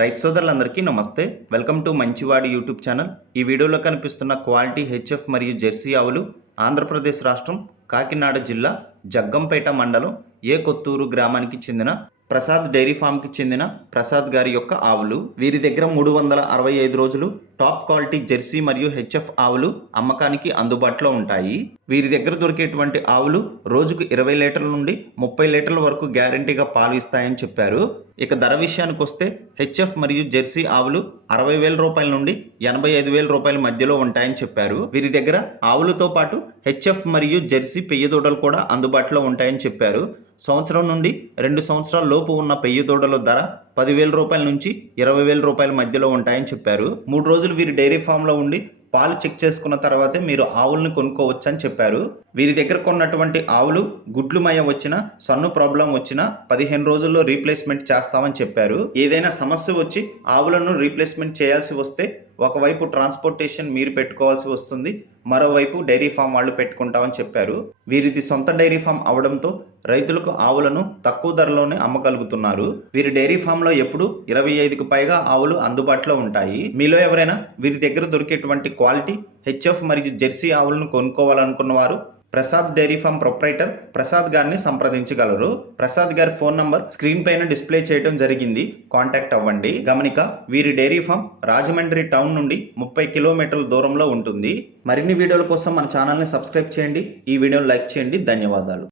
రైతు సోదరులందరికీ నమస్తే. వెల్కమ్ టు మంచివాడి యూట్యూబ్ ఛానల్. ఈ వీడియోలో కనిపిస్తున్న క్వాలిటీ హెచ్ఎఫ్ మరియు జెర్సీ ఆవులు ఆంధ్రప్రదేశ్ రాష్ట్రం కాకినాడ జిల్లా జగ్గంపేట మండలం ఏ కొత్తూరు గ్రామానికి చెందిన ప్రసాద్ డైరీ ఫామ్కి చెందిన ప్రసాద్ గారి యొక్క ఆవులు. వీరి దగ్గర 365 రోజులు టాప్ క్వాలిటీ జెర్సీ మరియు హెచ్ఎఫ్ ఆవులు అమ్మకానికి అందుబాటులో ఉంటాయి. వీరి దగ్గర దొరికేటువంటి ఆవులు రోజుకు 20 లీటర్ల నుండి 30 లీటర్ల వరకు గ్యారంటీగా పాలు ఇస్తాయని చెప్పారు. ఇక ధర విషయానికి వస్తే హెచ్ఎఫ్ మరియు జెర్సీ ఆవులు 60,000 రూపాయల నుండి 85,000 రూపాయల మధ్యలో ఉంటాయని చెప్పారు. వీరి దగ్గర ఆవులతో పాటు హెచ్ఎఫ్ మరియు జెర్సీ పెయ్య దూడలు కూడా అందుబాటులో ఉంటాయని చెప్పారు. సంవత్సరం నుండి 2 సంవత్సరాల లోపు ఉన్న పెయ్య దూడల ధర 10,000 రూపాయల నుంచి 20,000 రూపాయల మధ్యలో ఉంటాయని చెప్పారు. 3 రోజులు వీరి డైరీ ఫామ్లో ఉండి పాలు చెక్ చేసుకున్న తర్వాతే మీరు ఆవులను కొనుక్కోవచ్చు అని చెప్పారు. వీరి దగ్గర కొన్నటువంటి ఆవులు గుడ్లు మయ వచ్చినా సన్ను ప్రాబ్లం వచ్చినా 15 రోజుల్లో రీప్లేస్మెంట్ చేస్తామని చెప్పారు. ఏదైనా సమస్య వచ్చి ఆవులను రీప్లేస్మెంట్ చేయాల్సి వస్తే ఒకవైపు ట్రాన్స్పోర్టేషన్ మీరు పెట్టుకోవాల్సి వస్తుంది, మరోవైపు డైరీ ఫామ్ వాళ్ళు పెట్టుకుంటామని చెప్పారు. వీరిది సొంత డైరీ ఫామ్ అవడంతో రైతులకు ఆవులను తక్కువ ధరలోనే అమ్మగలుగుతున్నారు. వీరి డైరీ ఫామ్లో ఎప్పుడు 25కు పైగా ఆవులు అందుబాటులో ఉంటాయి. మీలో ఎవరైనా వీరి దగ్గర దొరికేటువంటి క్వాలిటీ హెచ్ఎఫ్ మరియు జెర్సీ ఆవులను కొనుక్కోవాలనుకున్న వారు Prasad dairy farm proprietor Prasad గారిని సంప్రదించగలరు. ప్రసాద్ గారి ఫోన్ నంబర్ స్క్రీన్ పైన డిస్ప్లే చేయడం జరిగింది, కాంటాక్ట్ అవ్వండి. గమనిక, వీరి డైరీ ఫామ్ రాజమండ్రి టౌన్ నుండి 30 కిలోమీటర్ల దూరంలో ఉంటుంది. మరిన్ని వీడియోల కోసం మన ఛానల్ని సబ్స్క్రైబ్ చేయండి. ఈ వీడియోని లైక్ చేయండి. ధన్యవాదాలు.